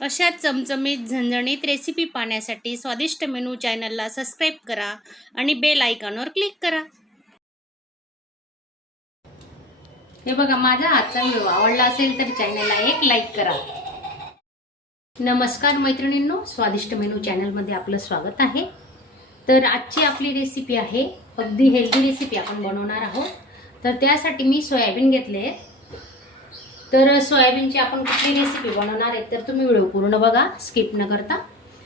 अशा चमचमीत झणझणीत रेसिपी पाहण्यासाठी स्वादिष्ट मेनू चॅनलला सबस्क्राईब करा आणि बेल आयकॉनवर क्लिक करा. हे बघा, माझा आजचा व्हिडिओ आवडला असेल तर चॅनलला एक लाईक करा. नमस्कार मैत्रिणींनो, स्वादिष्ट मेनू चॅनलमध्ये आपलं स्वागत आहे. तर आजची आपली रेसिपी आहे अगदी हेल्दी रेसिपी आपण बनवणार आहोत. तर त्यासाठी मी सोयाबीन घेतले. तर सोयाबीनची आपण कुठली रेसिपी बनवणार आहे तर तुम्ही व्हिडिओ पूर्ण बघा, स्किप न करता.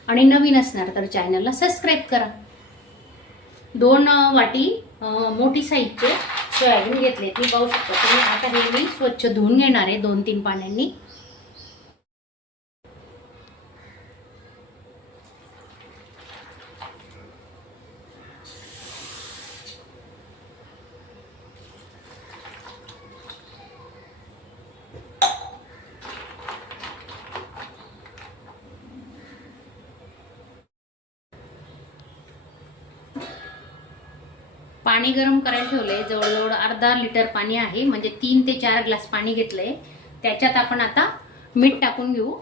आणि नवीन असणार तर चॅनलला सबस्क्राईब करा. 2 वाटी मोठी साईजचे सोयाबीन घेतले, ती पाहू शकता तुम्ही. आता हे मी स्वच्छ धुवून घेणार आहे 2-3 पाण्याने. पाणी गरम करायला ठेवलंय. जवळजवळ अर्धा लिटर पाणी आहे, म्हणजे 3 ते 4 ग्लास पाणी घेतलंय. त्याच्यात आपण आता मीठ टाकून घेऊ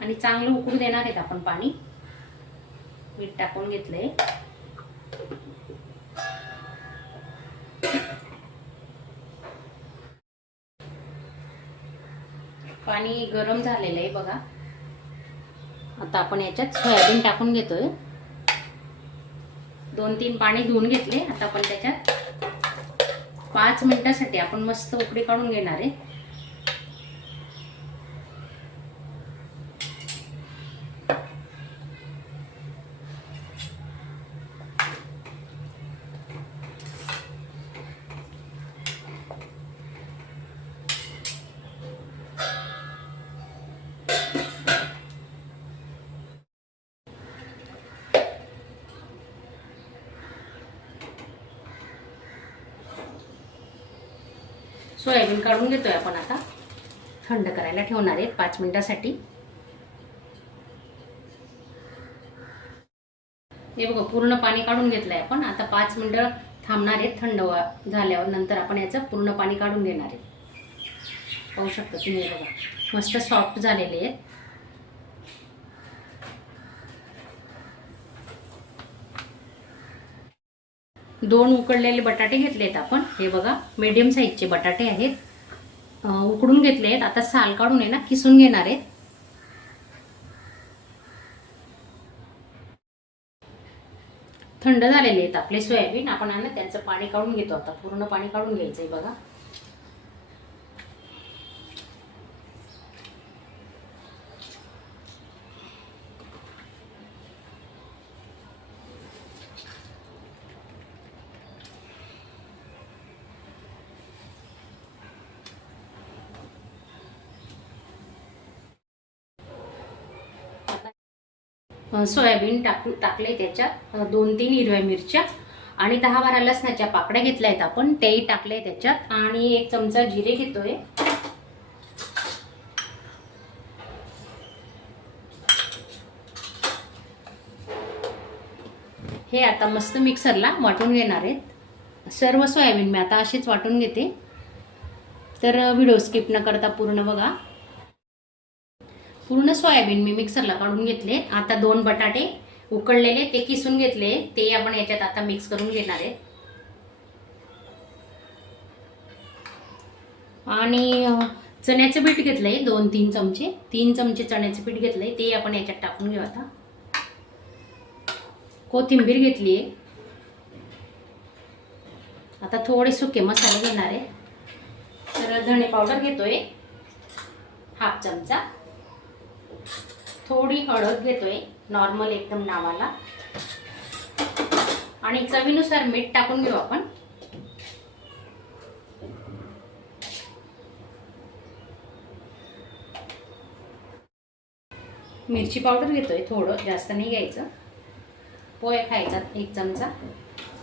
आणि चांगलं उकळू देणार आहेत आपण पाणी. मीठ टाकून घेतलंय. पाणी गरम झालेलं आहे बघा. आता आपण याच्यात सोयाबीन टाकून घेतोय. 2-3 पाणी धुवून घेतले. आता आपण त्याच्यात 5 मिनिटांसाठी आपण मस्त उकळी काढून घेणार आहे. सोयाबीन काढून घेतोय आपण. आता थंड करायला ठेवणार आहे 5 मिनिटांसाठी. हे बघा, पूर्ण पाणी काढून घेतलंय आपण. आता 5 मिनिटं थांबणार आहे. थंड झाल्यावर नंतर आपण याचं पूर्ण पाणी काढून घेणार आहे. पाहू शकता तुम्ही. हे बघा, मस्त सॉफ्ट झालेले आहेत. दोन उकडलेले बटाटे घेतलेत आपण. हे बघा, मीडियम साईजचे बटाटे आहेत. उकडून घेतले आहेत. आता साल काढून आहे ना किसून घेणार आहेत. थंड झालेले आहेत आपले सोयाबीन. आपण आहे ना त्यांचं पाणी काढून घेतो. आता पूर्ण पाणी काढून घ्यायचंय बघा. सोयाबीन टाकले. त्याच्यात 2-3 हिरव्या मिरच्या आणि 10-12 लसणाच्या पाकड्या घेतल्या आहेत आपण, तेही टाकले त्याच्यात. आणि 1 चमचा जिरे घेतोय. हे आता मस्त मिक्सरला वाटून घेणार आहेत. सर्व सोयाबीन मी आता अशीच वाटून घेते. तर व्हिडिओ स्किप न करता पूर्ण बघा. पूर्ण सोयाबीन मी मिक्सरला काढून घेतले. आता 2 बटाटे उकडलेले ते किसून घेतले, ते आपण याच्यात आता मिक्स करून घेणार आहे. आणि चण्याचं पीठ घेतलंय 2-3 चमचे. 3 चमचे चण्याचं पीठ घेतलंय, ते आपण याच्यात टाकून घेऊ. आता कोथिंबीर घेतली आहे. आता थोडे सुके मसाले घेणार आहे. तर धणे पावडर घेतोय 1/2 चमचा. थोडी हळद घेतोय, नॉर्मल एकदम नावाला. आणि चवीनुसार मीठ टाकून घेऊ आपण. मिरची पावडर घेतोय, थोडं जास्त नाही घ्यायचं. पोहे खायचा 1 चमचा.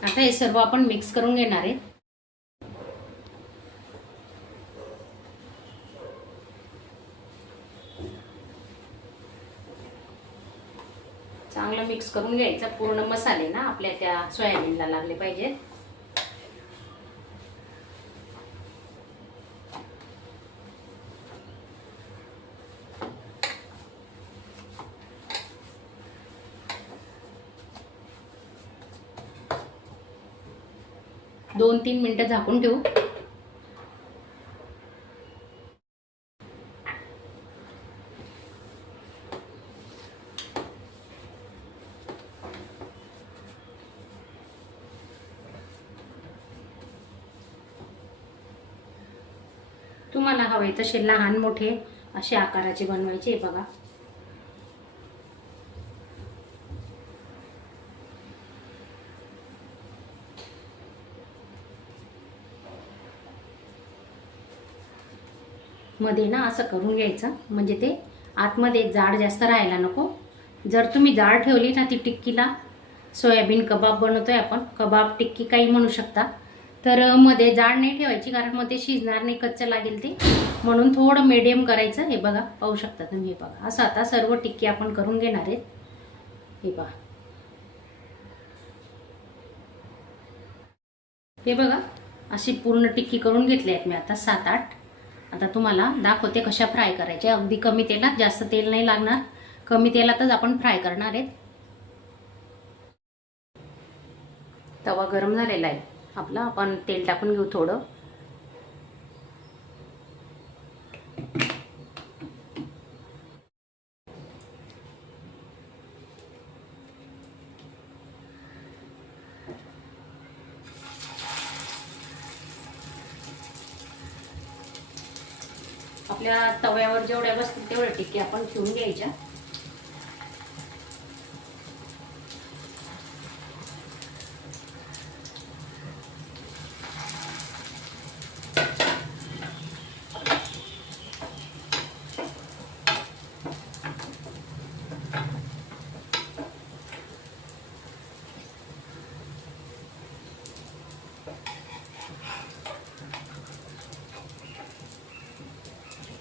आता हे सर्व आपण मिक्स करून घेणार आहे. चांगलं मिक्स करून घ्यायचं. पूर्ण मसाले ना आपल्या त्या सोयाबीनला लागले पाहिजेत. 2-3 मिनिटं झाकून ठेवू. तुम्हाला हवे तसे लहान मोठे असे आकाराचे बनवायचे बघा. मध्ये ना असं करून घ्यायचं म्हणजे ते आतमध्ये जाड जास्त राहायला नको. जर तुम्ही जाड ठेवली ना ती टिक्कीला, सोयाबीन कबाब बनवतोय आपण, कबाब टिक्की काही म्हणू शकता, तर मध्ये जाड नाही ठेवायची कारण मध्ये शिजणार नाही, कच्चं लागेल ते. म्हणून थोडं मीडियम करायचं. हे बघा, पाहू शकता तुम्ही. हे बघा, असं आता सर्व टिक्की आपण करून घेणार आहेत. हे बघा, हे बघा, अशी पूर्ण टिक्की करून घेतली आहेत मी आता 7-8. आता तुम्हाला दाखवते कशा फ्राय करायच्या. अगदी कमी तेलात, जास्त तेल नाही लागणार, कमी तेलातच आपण फ्राय करणार आहेत. तवा गरम झालेला आहे आपला, आपण तेल टाकून घेऊ थोडं. आपल्या तव्यावर जेवढ्या बसतील तेवढ्या टिक्की आपण ठेवून घ्यायच्या.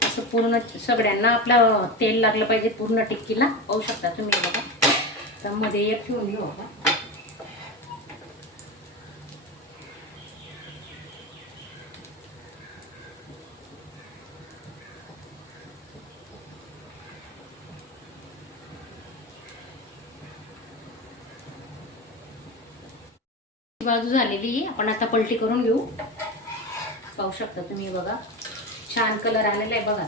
असं पूर्ण सगळ्यांना आपलं तेल लागलं पाहिजे पूर्ण टिक्कीला. पाहू शकता तुम्ही बघा. तर मध्ये एक ठेवून घेऊ आपण. बाजू झालेली आहे, आपण आता पलटी करून घेऊ. पाहू शकता तुम्ही बघा, छान कलर आलेला आहे बघा.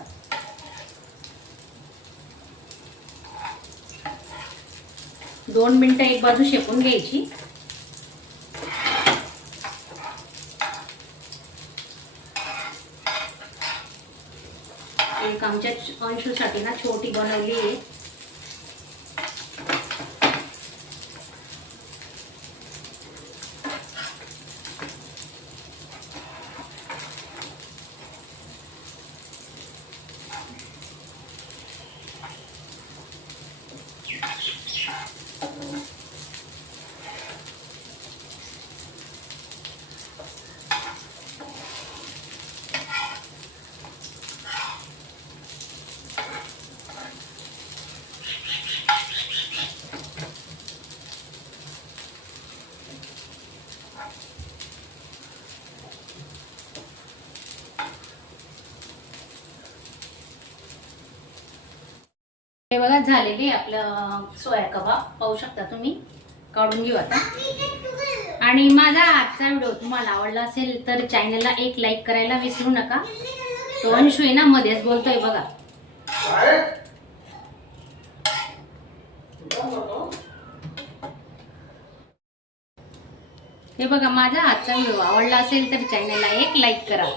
दोन मिनिटं एक बाजू शेकून घ्यायची. एक आमच्या अंशूसाठी ना छोटी बनवली आहे. हे बघा, झालेले आपलं सोया कबाब. पाहू शकता तुम्ही. काढून घेऊ आता. आणि माझा आजचा व्हिडिओ तुम्हाला आवडला असेल तर चॅनलला एक लाईक करायला विसरू नका. तो अंशू आहे ना मध्येच बोलतोय बघा. हे बघा, माझा आजचा व्हिडिओ आवडला असेल तर चॅनलला एक लाईक करा.